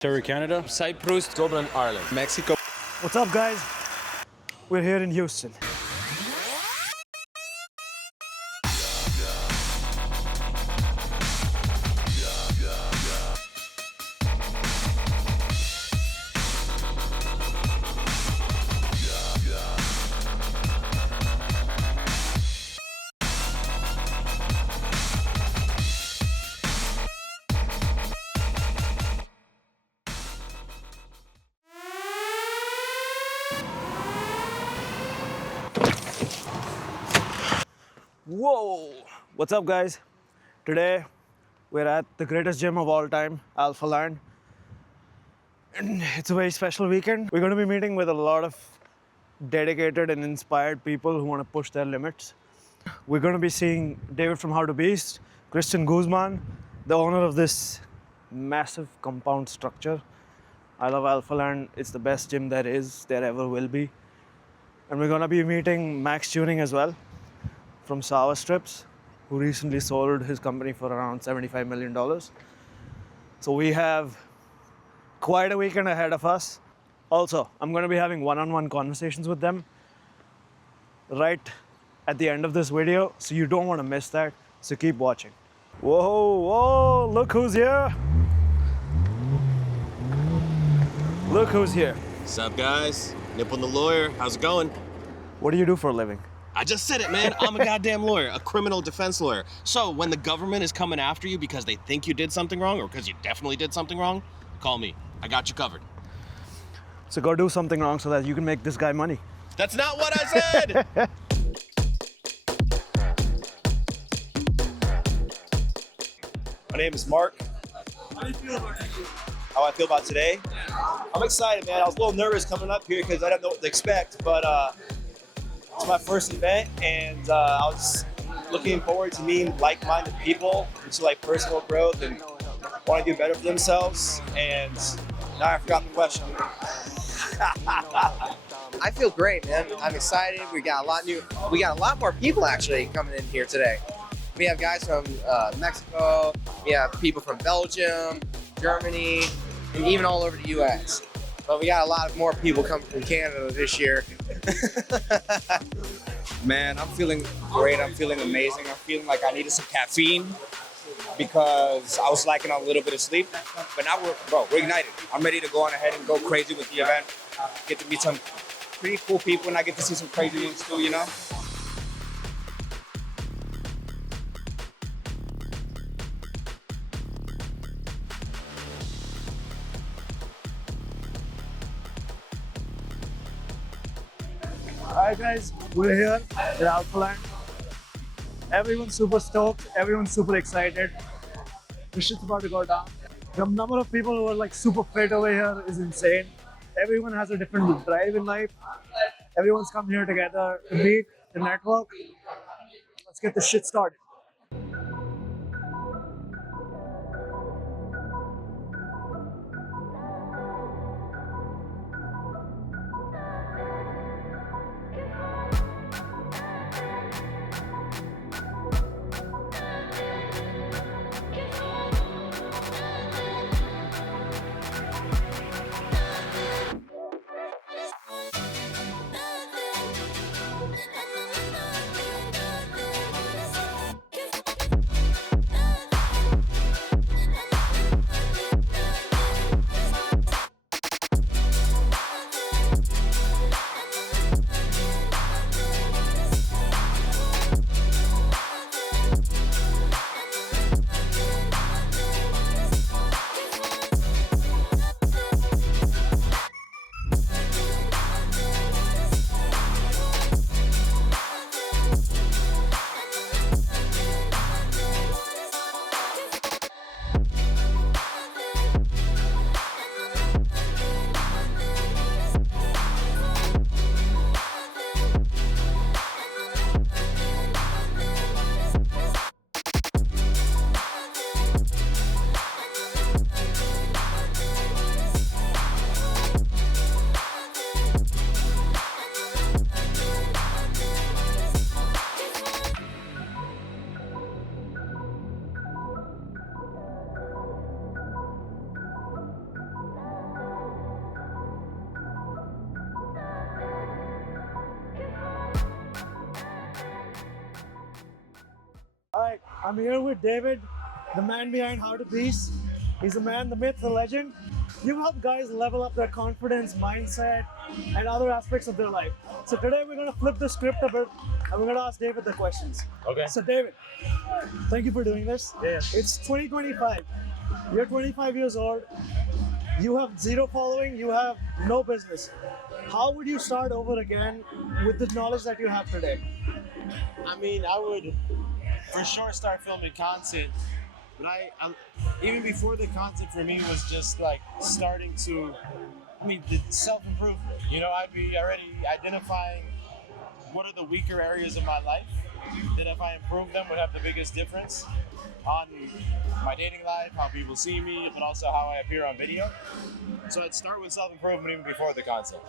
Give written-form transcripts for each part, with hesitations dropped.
Terry, Canada. Cyprus, Dublin, Ireland. Mexico. What's up, guys? We're here in Houston. Whoa! What's up, guys? Today we're at the greatest gym of all time, Alphaland. And it's a very special weekend. We're going to be meeting with a lot of dedicated and inspired people who want to push their limits. We're going to be seeing David from How to Beast, Christian Guzman, the owner of this massive compound structure. I love Alphaland. It's the best gym there is, there ever will be. And we're going to be meeting Maxx Chewning as well, from Sour Strips, who recently sold his company for around $75 million. So we have quite a weekend ahead of us. Also, I'm going to be having one-on-one conversations with them right at the end of this video, so you don't want to miss that, so keep watching. Whoa, whoa, look who's here. Look who's here. What's up, guys? Nip on the lawyer. How's it going? What do you do for a living? I just said it, man. I'm a goddamn lawyer, a criminal defense lawyer. So when the government is coming after you because they think you did something wrong or because you definitely did something wrong, call me. I got you covered. So go do something wrong so that you can make this guy money. That's not what I said! My name is Mark. How do you feel about How I feel about today? I'm excited, man. I was a little nervous coming up here because I didn't know what to expect, but it's my first event, and I was looking forward to meeting like-minded people into like personal growth and want to do better for themselves. And now I forgot the question. I feel great, man. I'm excited. We got a lot more people actually coming in here today. We have guys from Mexico. We have people from Belgium, Germany, and even all over the U.S. But we got a lot more people coming from Canada this year. Man, I'm feeling great. I'm feeling amazing. I'm feeling like I needed some caffeine because I was lacking a little bit of sleep. But now we're ignited. I'm ready to go on ahead and go crazy with the event. Get to meet some pretty cool people, and I get to see some crazy things too, you know? Alright guys, we're here at Alphaland. Everyone's super stoked, everyone's super excited. This shit's about to go down. The number of people who are like super fit over here is insane. Everyone has a different drive in life. Everyone's come here together to meet, to network. Let's get this shit started. I'm here with David, the man behind How to Peace. He's the man, the myth, the legend. You help guys level up their confidence, mindset, and other aspects of their life. So today we're going to flip the script a bit and we're going to ask David the questions. Okay. So David, thank you for doing this. Yeah. It's 2025. You're 25 years old. You have zero following. You have no business. How would you start over again with the knowledge that you have today? I mean, I would for sure start filming content, but I even before the content for me was just like starting to, the self-improvement. You know, I'd be already identifying what are the weaker areas of my life that if I improve them would have the biggest difference on my dating life, how people see me, but also how I appear on video. So I'd start with self-improvement even before the content.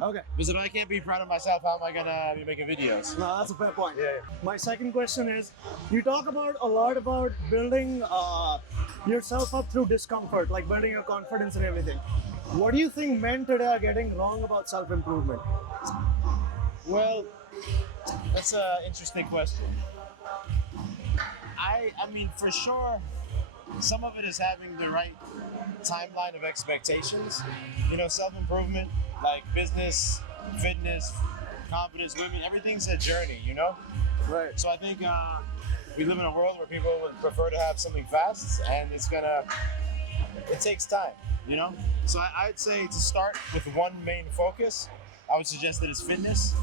Okay. Because if I can't be proud of myself, how am I gonna be making videos? No, that's a fair point. Yeah. My second question is, you talk about a lot about building yourself up through discomfort, like building your confidence and everything. What do you think men today are getting wrong about self-improvement? Well, that's an interesting question. I mean, for sure, some of it is having the right timeline of expectations. You know, self-improvement, like business, fitness, confidence, women, everything's a journey, you know? Right. So I think we live in a world where people would prefer to have something fast, and it takes time, you know? So I'd say to start with one main focus, I would suggest that it's fitness.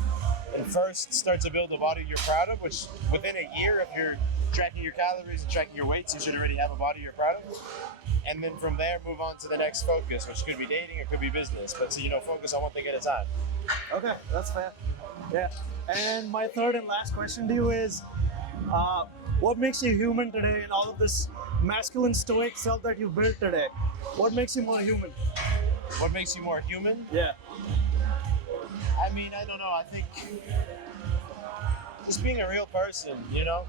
And first, start to build a body you're proud of, which within a year, if you're tracking your calories and tracking your weights, you should already have a body you're proud of. And then from there, move on to the next focus, which could be dating, it could be business. But focus on one thing at a time. Okay, that's fair. Yeah. And my third and last question to you is, what makes you human today in all of this masculine stoic self that you've built today? What makes you more human? What makes you more human? Yeah. I mean, I don't know. I think just being a real person, you know?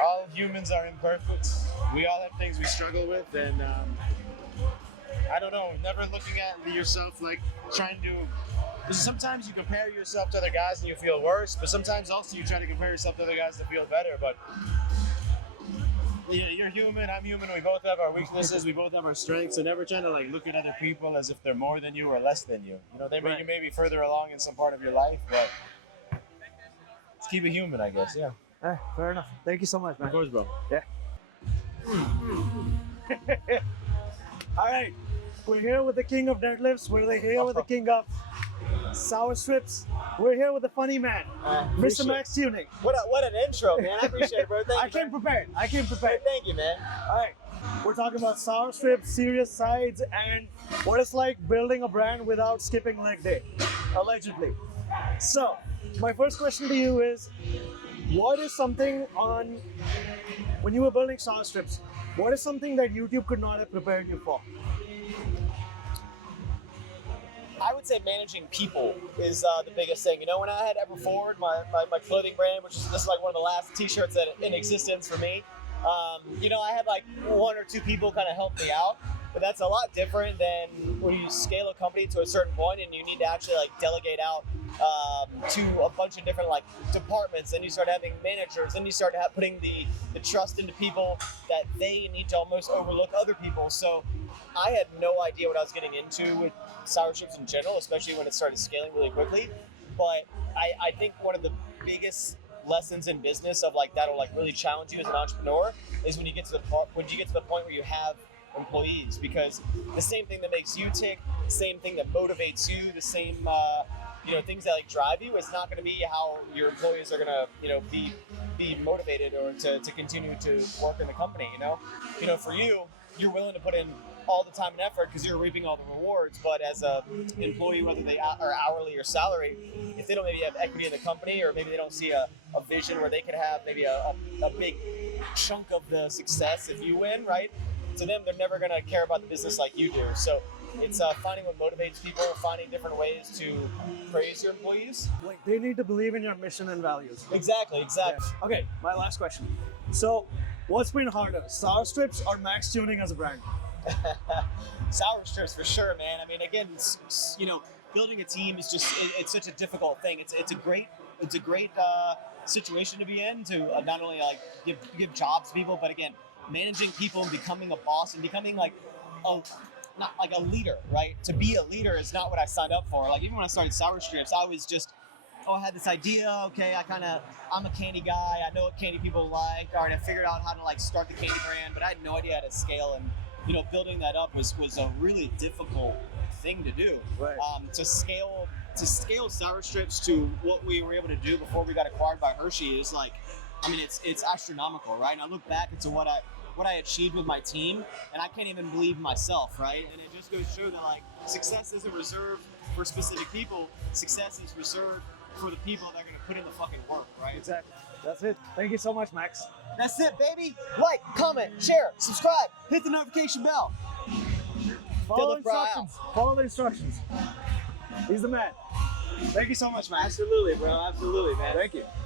All humans are imperfect. We all have things we struggle with, and I don't know, never looking at yourself like trying to. Because sometimes you compare yourself to other guys and you feel worse, but sometimes also you try to compare yourself to other guys to feel better. But yeah, you're human, I'm human, we both have our weaknesses, we both have our strengths, so never trying to like look at other people as if they're more than you or less than you. You know, you may be further along in some part of your life, but let's keep it human, I guess, yeah. Fair enough. Thank you so much, man. Of course, bro. Yeah. All right. We're here with the king of deadlifts. We're here with the king of sour strips. We're here with the funny man, Mr. Maxx Chewning. What an intro, man. I appreciate it, bro. Thank you. I came prepared. Thank you, man. All right. We're talking about sour strips, serious sides, and what it's like building a brand without skipping leg day, allegedly. So, my first question to you is, what is something when you were building sour strips, what is something that YouTube could not have prepared you for? I would say managing people is the biggest thing. You know, when I had Ever Forward, my clothing brand, this is like one of the last t-shirts that in existence for me, I had like one or two people kind of help me out, but that's a lot different than when you scale a company to a certain point and you need to actually like delegate out to a bunch of different like departments, and you start having managers, and you start putting the trust into people that they need to almost overlook other people. So I had no idea what I was getting into with sour strips in general, especially when it started scaling really quickly. But I think one of the biggest lessons in business of like that'll like really challenge you as an entrepreneur is when you get to the point where you have employees, because the same thing that makes you tick, the same thing that motivates you, the same things that like drive you, it's not going to be how your employees are going to be motivated or to continue to work in the company. For you're willing to put in all the time and effort because you're reaping all the rewards. But as a employee, whether they are hourly or salary, if they don't maybe have equity in the company, or maybe they don't see a vision where they could have maybe a big chunk of the success if you win, right? To them, they're never going to care about the business like you do. So it's finding what motivates people, finding different ways to praise your employees. Like, they need to believe in your mission and values. Exactly. Yeah. Okay, my last question. So, what's been harder, sour strips or Maxx Chewning as a brand? Sour strips for sure, man. I mean, again, building a team is it's such a difficult thing. It's a great situation to be in to not only like give jobs to people, but again, managing people and becoming a boss and becoming like not like a leader, right? To be a leader is not what I signed up for. Like even when I started Sour Strips, I was just, I had this idea. Okay, I'm a candy guy. I know what candy people like. All right, I figured out how to like start the candy brand, but I had no idea how to scale. And building that up was a really difficult thing to do. Right. To scale Sour Strips to what we were able to do before we got acquired by Hershey is like, I mean, it's astronomical, right? And I look back into what I achieved with my team, and I can't even believe myself, right? And it just goes to show that like success isn't reserved for specific people. Success is reserved for the people that are going to put in the fucking work, right? Exactly. That's it. Thank you so much, Max. That's it, baby. Like, comment, share, subscribe, hit the notification bell. Follow the fry instructions. Follow the instructions. He's the man. Thank you so much, Max. Absolutely, bro. Absolutely, man. Thank you.